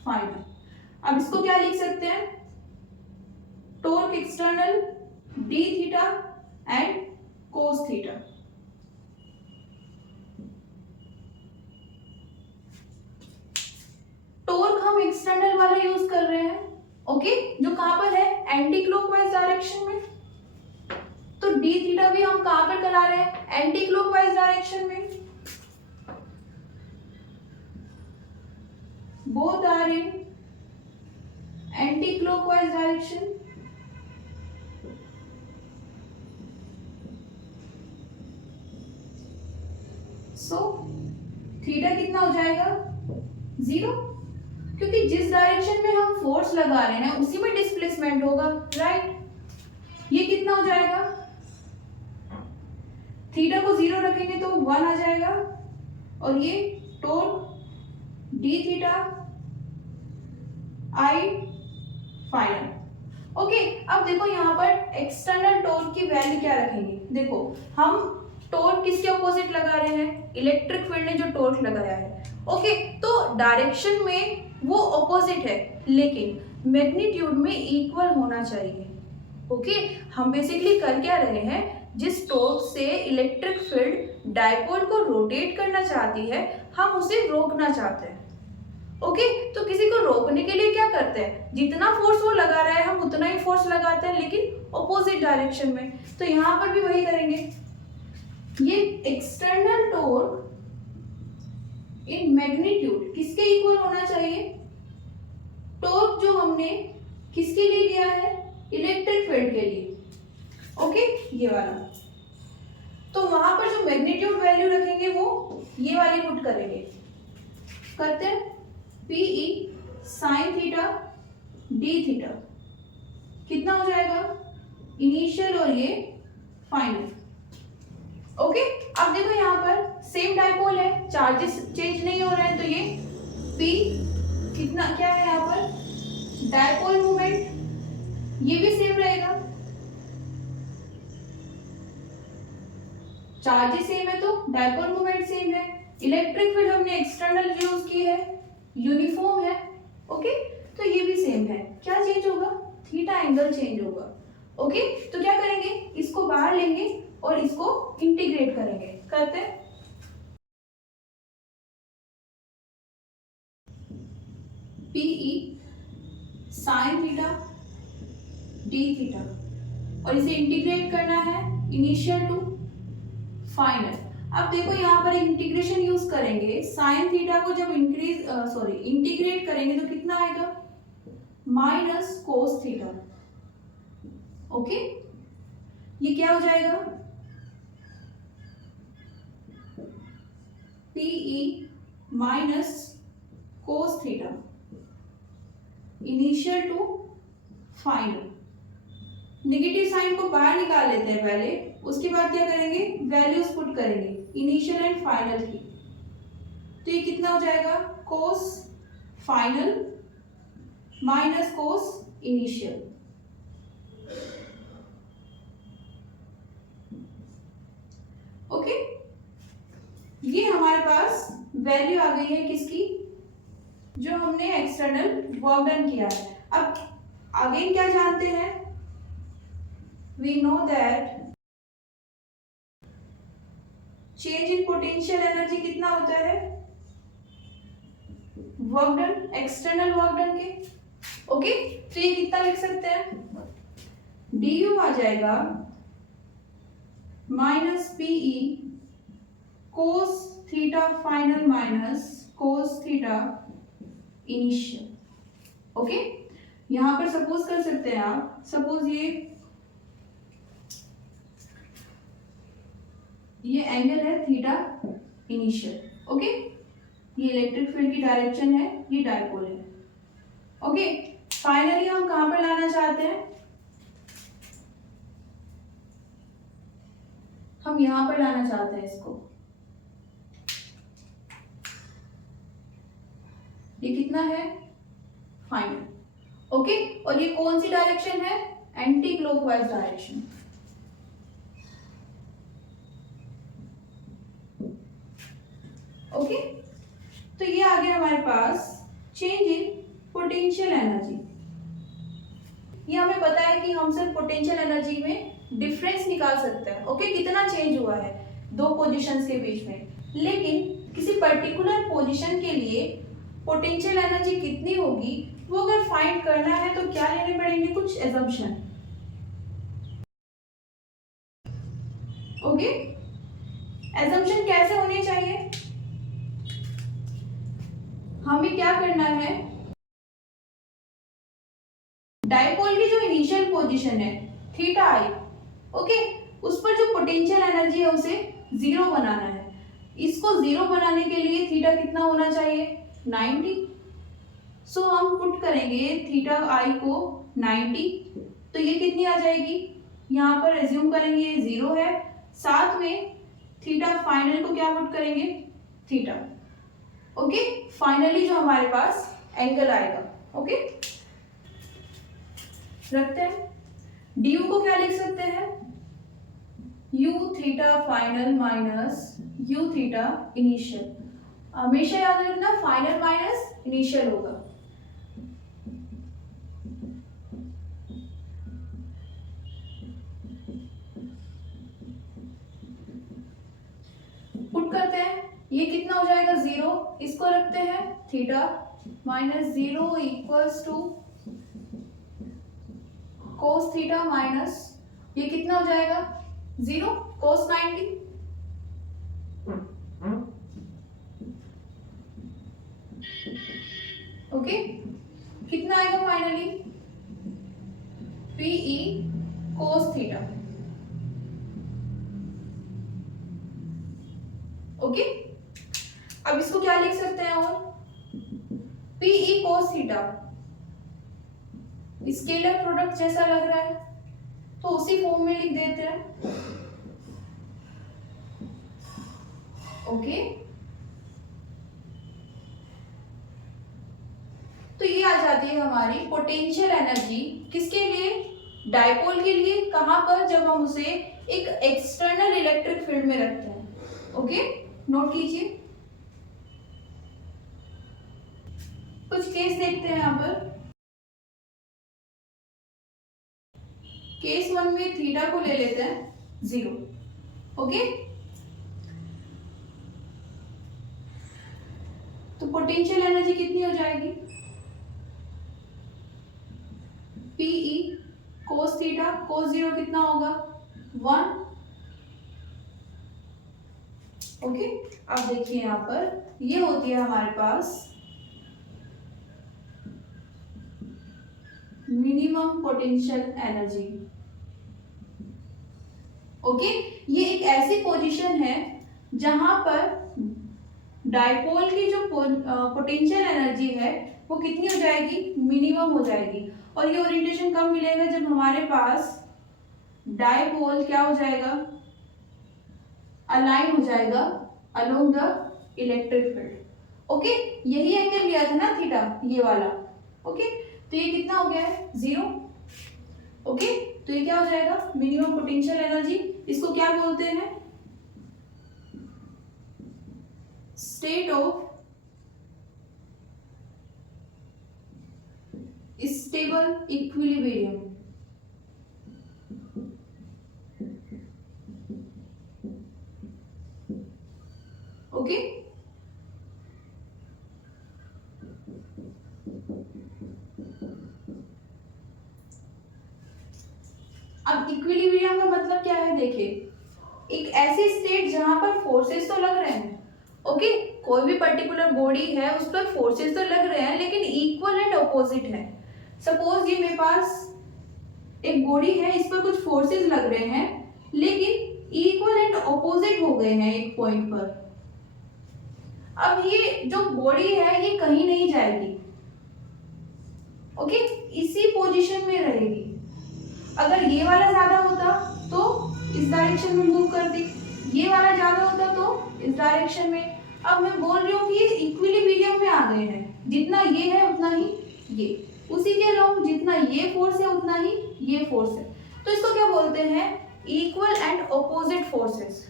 फाइनल। अब इसको क्या लिख सकते हैं, torque external D theta and cos theta. Torque हम एक्सटर्नल वाला यूज कर रहे हैं, ओके, जो कहां पर है, एंटी क्लॉकवाइज डायरेक्शन में। तो डी थीटा भी हम कहां पर करा रहे हैं, एंटी क्लॉकवाइज डायरेक्शन में। Both are in anti clockwise direction. So theta कितना हो जाएगा, 0, क्योंकि जिस डायरेक्शन में हम फोर्स लगा रहे हैं उसी में डिस्प्लेसमेंट होगा, राइट। ये कितना हो जाएगा, थीटा को 0 रखेंगे तो 1 आ जाएगा, और ये torque D theta I final. Okay, अब देखो यहाँ पर एक्सटर्नल टॉर्क की वैल्यू क्या रखेंगे। देखो हम टॉर्क किसके अपोजिट लगा रहे हैं, इलेक्ट्रिक फील्ड ने जो टॉर्क लगाया है। ओके, तो डायरेक्शन में वो अपोजिट है, लेकिन मैग्नीट्यूड में इक्वल होना चाहिए। ओके, हम बेसिकली कर क्या रहे हैं, जिस टॉर्क से इलेक्ट्रिक फील्ड डायपोल को रोटेट करना चाहती है, हम उसे रोकना चाहते हैं। ओके, तो किसी को रोकने के लिए क्या करते हैं, जितना फोर्स वो लगा रहा है हम उतना ही फोर्स लगाते हैं, लेकिन ऑपोजिट डायरेक्शन में। तो यहाँ पर भी वही करेंगे। ये एक्सटर्नल टॉर्क इन मैग्नीट्यूड किसके इक्वल होना चाहिए, टॉर्क जो हमने किसके लिए लिया है, इलेक्ट्रिक फील्ड के लिए। ओके, ये वाला। तो वहां पर जो मैग्नीट्यूड वैल्यू रखेंगे वो ये वाली पुट करेंगे। करते हैं, PE sine theta D theta कितना हो जाएगा, इनिशियल और ये फाइनल। ओके, अब देखो यहाँ पर सेम डायपोल है, चार्जेस चेंज नहीं हो रहे हैं, तो ये पी कितना क्या है यहाँ पर, डायपोल मोमेंट, ये भी सेम रहेगा। चार्जेस सेम है तो डायपोल मोमेंट सेम है। इलेक्ट्रिक फील्ड हमने एक्सटर्नल यूज की है, यूनिफॉर्म है। ओके, तो ये भी सेम है। क्या चेंज होगा, थीटा एंगल चेंज होगा। ओके, तो क्या करेंगे, इसको बाहर लेंगे और इसको इंटीग्रेट करेंगे। करते हैं, PE sine theta D theta, और इसे इंटीग्रेट करना है इनिशियल टू फाइनल। अब देखो यहाँ पर इंटीग्रेशन यूज करेंगे, साइन थीटा को जब इंटीग्रेट करेंगे तो कितना आएगा, माइनस कोस थीटा। ओके, ये क्या हो जाएगा, PE minus cos theta initial to final. Negative sign को बाहर निकाल लेते हैं पहले, उसके बाद क्या करेंगे, वैल्यूज पुट करेंगे इनिशियल एंड फाइनल की। तो ये कितना हो जाएगा, cos final minus cos initial. Okay, ये हमारे पास वैल्यू आ गई है किसकी, जो हमने एक्सटर्नल वर्क डन किया है। अब अगेन क्या जानते हैं, we know that change in potential energy कितना होता है, work done, external work done के। ओके, तो ये कितना लिख सकते हैं, du आ जाएगा minus PE cos theta final minus cos theta initial. Okay, यहां पर सपोज कर सकते हैं आप, सपोज ये एंगल है थीटा इनिशियल। ओके, ये इलेक्ट्रिक फील्ड की डायरेक्शन है, ये डायपोल है। ओके, फाइनली हम कहां पर लाना चाहते हैं, हम यहां पर लाना चाहते हैं इसको। ये कितना है, फाइनल। ओके, और ये कौन सी डायरेक्शन है? Anti clockwise direction. ओके, तो ये आ गया हमारे पास चेंज इन पोटेंशियल एनर्जी। ये हमें पता है कि हम सिर्फ पोटेंशियल एनर्जी में डिफरेंस निकाल सकते हैं। ओके, कितना चेंज हुआ है दो पोजीशंस के बीच में, लेकिन किसी पर्टिकुलर पोजीशन के लिए पोटेंशियल एनर्जी कितनी होगी वो अगर फाइंड करना है तो क्या लेने पड़ेंगे? कुछ एजम्पशन। ओके, एजम्पशन कैसे होने चाहिए? हमें क्या करना है, डाइपोल की जो इनिशियल पोजीशन है थीटा आई, ओके, उस पर जो पोटेंशियल एनर्जी है उसे जीरो बनाना है। इसको जीरो बनाने के लिए थीटा कितना होना चाहिए? 90। सो हम पुट करेंगे थीटा आई को 90, तो ये कितनी आ जाएगी? यहाँ पर एज्यूम करेंगे ये जीरो है, साथ में थीटा फाइनल को क्या पुट करेंगे? थीटा। ओके, फाइनली जो हमारे पास एंगल आएगा। ओके, रखते हैं। डी को क्या लिख सकते हैं? You theta final minus you theta initial. हमेशा याद रखना फाइनल माइनस इनिशियल होगा। पुट करते हैं, ये कितना हो जाएगा? जीरो। इसको रखते हैं theta minus zero equals to cos theta minus ये कितना हो जाएगा? Zero cos 90। ओके, कितना आएगा finally? PE cos theta. Okay, अब इसको क्या लिख सकते हैं? और PE cos theta scalar product जैसा लग रहा है तो उसी फॉर्म में लिख देते हैं। ओके, तो ये आ जाती है हमारी पोटेंशियल एनर्जी किसके लिए? डाइपोल के लिए। कहां पर? जब हम उसे एक एक्सटर्नल इलेक्ट्रिक फील्ड में रखते हैं। ओके, नोट कीजिए। कुछ केस देखते हैं यहां पर। केस 1 में थीटा को ले लेते हैं जीरो। ओके, तो पोटेंशियल एनर्जी कितनी हो जाएगी? PE cos theta cos zero कितना होगा? 1। ओके, अब देखिए यहां पर ये होती है हमारे पास मिनिमम पोटेंशियल एनर्जी। ओके, ये एक ऐसी पोजीशन है जहां पर डाइपोल की जो पोटेंशियल एनर्जी है वो कितनी हो जाएगी? मिनिमम हो जाएगी। और ये ओरिएंटेशन कब मिलेगा? जब हमारे पास डाइपोल क्या हो जाएगा? अलाइन हो जाएगा along the electric field. Okay, यही एंगल लिया था ना थीटा, ये वाला। ओके, तो ये कितना हो गया है? जीरो। ओके, तो ये क्या हो जाएगा? Minimum potential energy. इसको क्या बोलते हैं? State of stable equilibrium. Okay, अब इक्विलिब्रियम का मतलब क्या है? देखिए, एक ऐसी स्टेट जहां पर फोर्सेस तो लग रहे हैं। ओके, कोई भी पर्टिकुलर बॉडी है उस पर फोर्सेस तो लग रहे हैं लेकिन इक्वल एंड ऑपोजिट है। सपोज ये मेरे पास एक बॉडी है, इस पर कुछ फोर्सेस लग रहे हैं लेकिन इक्वल एंड ऑपोजिट हो गए हैं एक पॉइंट पर। अब ये जो बॉडी है ये कहीं नहीं जाएगी। ओके, इसी पोजीशन में रहेगी। अगर ये वाला ज्यादा होता तो इस डायरेक्शन में मूव करती, ये वाला ज्यादा होता तो इस डायरेक्शन में। अब मैं बोल रही हूँ कि ये इक्विलिब्रियम में आ गए हैं, जितना ये है उतना ही ये, उसी के अलावा जितना ये फोर्स है उतना ही ये फोर्स है। तो इसको क्या बोलते हैं, इक्वल एंड ऑपोजिट फोर्सेस।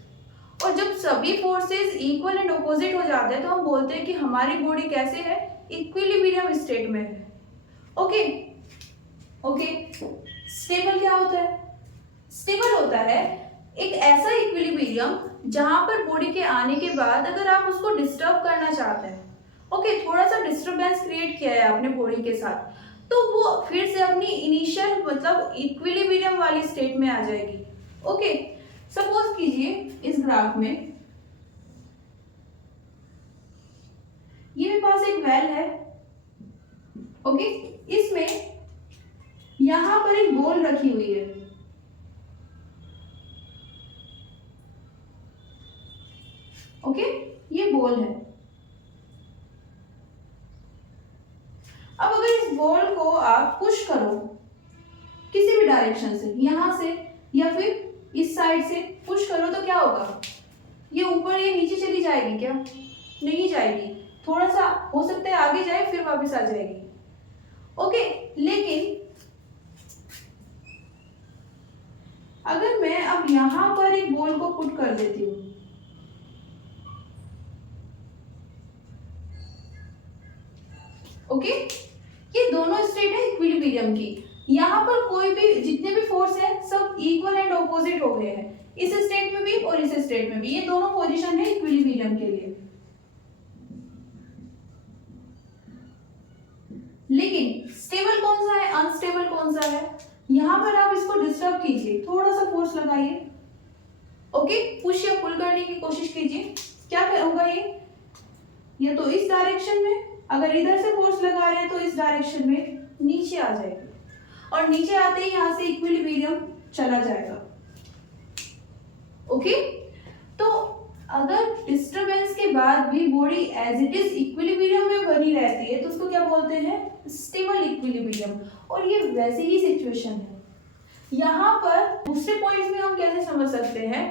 और जब सभी फोर्सेस इक्वल एंड ऑपोजिट हो जाते हैं तो हम बोलते हैं कि हमारी बॉडी कैसे है, इक्विलिब्रियम स्टेट में है। Okay okay. स्टेबल क्या होता है, स्टेबल होता है एक ऐसा इक्विलिब्रियम जहां पर बॉडी के आने के बाद अगर आप उसको डिस्टर्ब करना चाहते हैं, ओके, थोड़ा सा डिस्टरबेंस क्रिएट किया है आपने बॉडी के साथ, तो वो फिर से अपनी इनिशियल मतलब इक्विलिब्रियम वाली स्टेट में आ जाएगी। ओके, सपोज कीजिए इस ग्राफ में ये मेरे पास एक वेल है, ओके, इसमें यहां पर एक बॉल रखी हुई है, ओके, ये बॉल है। अब अगर इस बॉल को आप पुश करो किसी भी डायरेक्शन से, यहां से या फिर इस साइड से पुश करो तो क्या होगा, ये ऊपर या नीचे चली जाएगी क्या, नहीं जाएगी, थोड़ा सा हो सकता है आगे जाए फिर वापस आ जाएगी। ओके, लेकिन अगर मैं अब यहां पर एक बॉल को पुट कर देती हूं, ओके, ये दोनों स्टेट है इक्विलिब्रियम की, यहाँ पर कोई भी जितने भी फोर्स है सब इक्वल एंड ऑपोजिट हो गए हैं, इस स्टेट में भी और इस स्टेट में भी, ये दोनों पोजीशन है इक्विलिब्रियम के लिए। लेकिन स्टेबल कौन सा है, अनस्टेबल कौन सा है, यहां पर आप इसको डिस्टर्ब कीजिए, थोड़ा सा फोर्स लगाइए, ओके, पुश या पुल करने की कोशिश कीजिए, क्या होगा ये तो इस डायरेक्शन में, अगर इधर से फोर्स लगा रहे हैं तो इस डायरेक्शन में नीचे आ जाएगा, और नीचे आते ही यहां से इक्विलिब्रियम चला जाएगा। ओके, तो अगर डिस्टरबेंस के बाद भी body as it is equilibrium में बनी रहती है तो उसको क्या बोलते हैं, स्टेबल इक्विलिब्रियम। और ये वैसी ही सिचुएशन है। यहाँ पर दूसरे पॉइंट्स में हम कैसे समझ सकते हैं,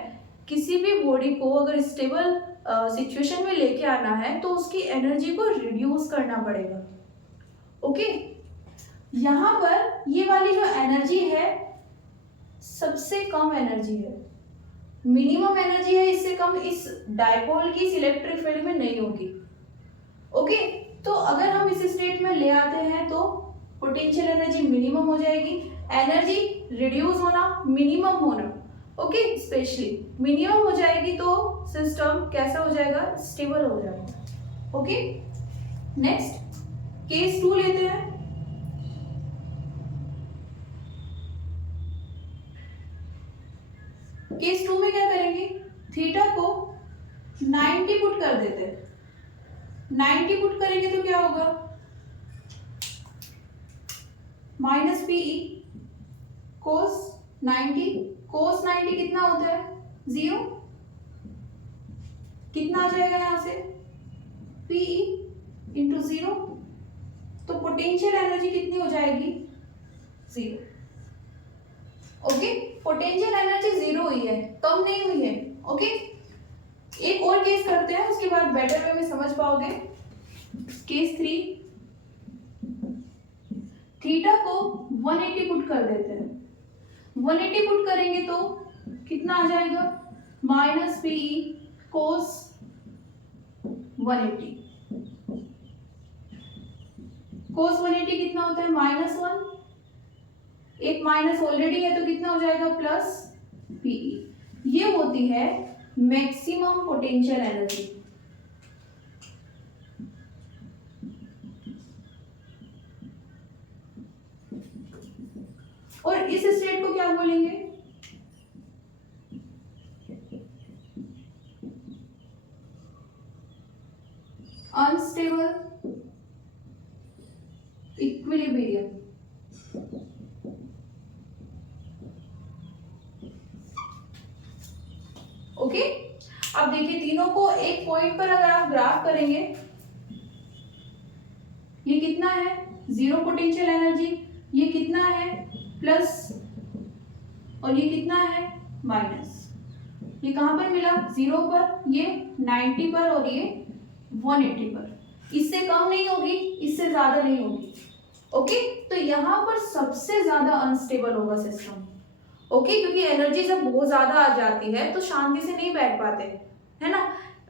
किसी भी बॉडी को अगर स्टेबल सिचुएशन में लेके आना है तो उसकी एनर्जी को रिड्यूस करना पड़ेगा। ओके, यहाँ पर ये वाली जो एनर्जी है सबसे कम एनर्जी है, मिनिमम एनर्जी है, इससे कम इस डायपोल की इलेक्ट्रिक फील्ड में नहीं होगी। ओके, तो अगर हम इस स्टेट में ले आते हैं तो पोटेंशियल एनर्जी मिनिमम हो जाएगी, एनर्जी रिड्यूस होना, मिनिमम होना, ओके, स्पेशली मिनिमम हो जाएगी तो सिस्टम कैसा हो जाएगा, स्टेबल हो जाएगा। ओके, नेक्स्ट केस 2 लेते हैं। केस 2 में क्या करेंगे, थीटा को 90 पुट कर देते हैं, 90 पुट करेंगे तो क्या होगा, माइनस पीई कोस 90, कोस 90 कितना होता है, 0, कितना आ जाएगा यहां से, पीई इंटू 0, तो पोटेंशियल एनर्जी कितनी हो जाएगी, 0। ओके, पोटेंशियल एनर्जी 0 हुई है, कम नहीं हुई है। ओके, एक और केस करते हैं, उसके बाद बेटर वे में समझ पाओगे। केस 3, थीटा को 180 पुट कर देते हैं, 180 पुट करेंगे तो कितना आ जाएगा, माइनस पीई कोस 180, कोस 180 कितना होता है, -1, एक माइनस ऑलरेडी है तो कितना हो जाएगा, प्लस पीई। ये होती है मैक्सिमम पोटेंशियल एनर्जी। और इस स्टेट को क्या बोलेंगे, अनस्टेबल इक्विलिब्रियम। ओके, अब देखिए तीनों को एक पॉइंट पर अगर आप ग्राफ करेंगे, ये कितना है, 0 पोटेंशियल एनर्जी, ये कितना है, प्लस, और ये कितना है, माइनस। ये कहां पर मिला, 0 पर, ये 90 पर और ये 180 पर। इससे कम नहीं होगी, इससे ज्यादा नहीं होगी। ओके, तो यहाँ पर सबसे ज्यादा अनस्टेबल होगा सिस्टम। ओके, क्योंकि एनर्जी जब बहुत ज्यादा आ जाती है तो शांति से नहीं बैठ पाते, है ना।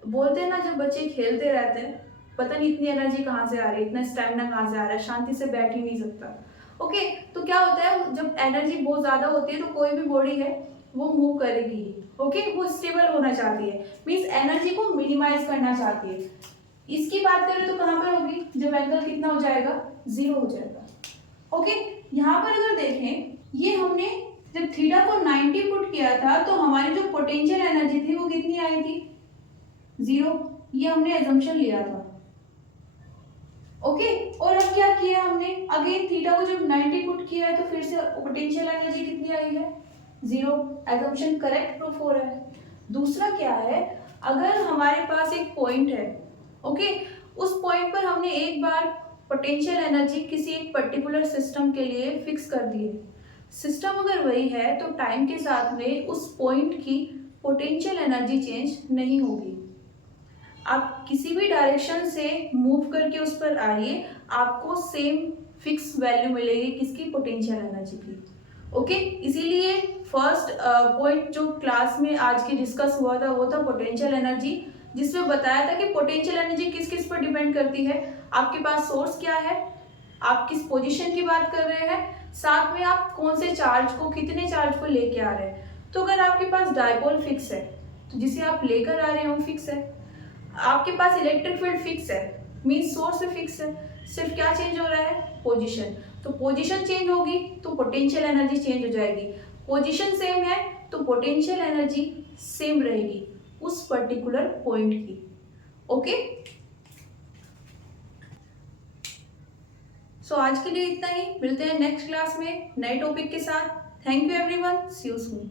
बोलते हैं ना, जब बच्चे खेलते रहते हैं, पता नहीं इतनी एनर्जी कहाँ से आ रही है, इतना स्टेमिना कहाँ से आ रहा है, शांति से बैठ ही नहीं सकता। ओके, तो क्या होता है, जब एनर्जी बहुत ज्यादा होती है तो कोई भी बॉडी है वो मूव करेगी। ओके, वो स्टेबल होना चाहती है, मीन्स एनर्जी को मिनिमाइज करना चाहती है। इसकी बात करें तो कहाँ पर होगी, जब एंगल कितना हो जाएगा, 0 हो जाएगा। ओके, यहाँ पर अगर देखें, ये हमने जब थीटा को 90 पुट किया था तो हमारी जो पोटेंशियल एनर्जी थी वो कितनी आई थी, 0। ये हमने एजम्पशन लिया था। ओके, और अब क्या किया हमने, अगेन थीटा को जब 90 पुट किया है तो फिर से पोटेंशियल एनर्जी कितनी आई है, 0। एजम्पशन करेक्ट प्रूफ हो रहा है। दूसरा क्या है, अगर हमारे पास एक पॉइंट है, ओके, उस पॉइंट पर हमने एक बार पोटेंशियल एनर्जी किसी एक पर्टिकुलर सिस्टम के लिए फिक्स कर दी है, सिस्टम अगर वही है तो टाइम के साथ में उस पॉइंट की पोटेंशियल एनर्जी चेंज नहीं होगी। आप किसी भी डायरेक्शन से मूव करके उस पर आइए, आपको सेम फिक्स वैल्यू मिलेगी किसकी, पोटेंशियल एनर्जी की। ओके, इसीलिए फर्स्ट पॉइंट जो क्लास में आज की डिस्कस हुआ था वो था पोटेंशियल एनर्जी, जिसमें बताया था कि पोटेंशियल एनर्जी किस किस पर डिपेंड करती है। आपके पास सोर्स क्या है, आप किस पोजीशन की बात कर रहे हैं, साथ में आप कौन से चार्ज को, कितने चार्ज को लेके आ रहे हैं। तो अगर आपके पास डायपोल फिक्स है तो जिसे आप लेकर आ रहे हैं वो फिक्स है। आपके पास इलेक्ट्रिक फील्ड फिक्स है, मींस सोर्स फिक्स है, सिर्फ क्या चेंज हो रहा है, पोजीशन। तो पोजीशन चेंज होगी तो पोटेंशियल एनर्जी चेंज हो जाएगी। पोजीशन सेम है तो पोटेंशियल एनर्जी सेम रहेगी उस पर्टिकुलर पॉइंट की। ओके, सो आज के लिए इतना ही, मिलते हैं नेक्स्ट क्लास में नए टॉपिक के साथ। Thank you everyone, see you soon.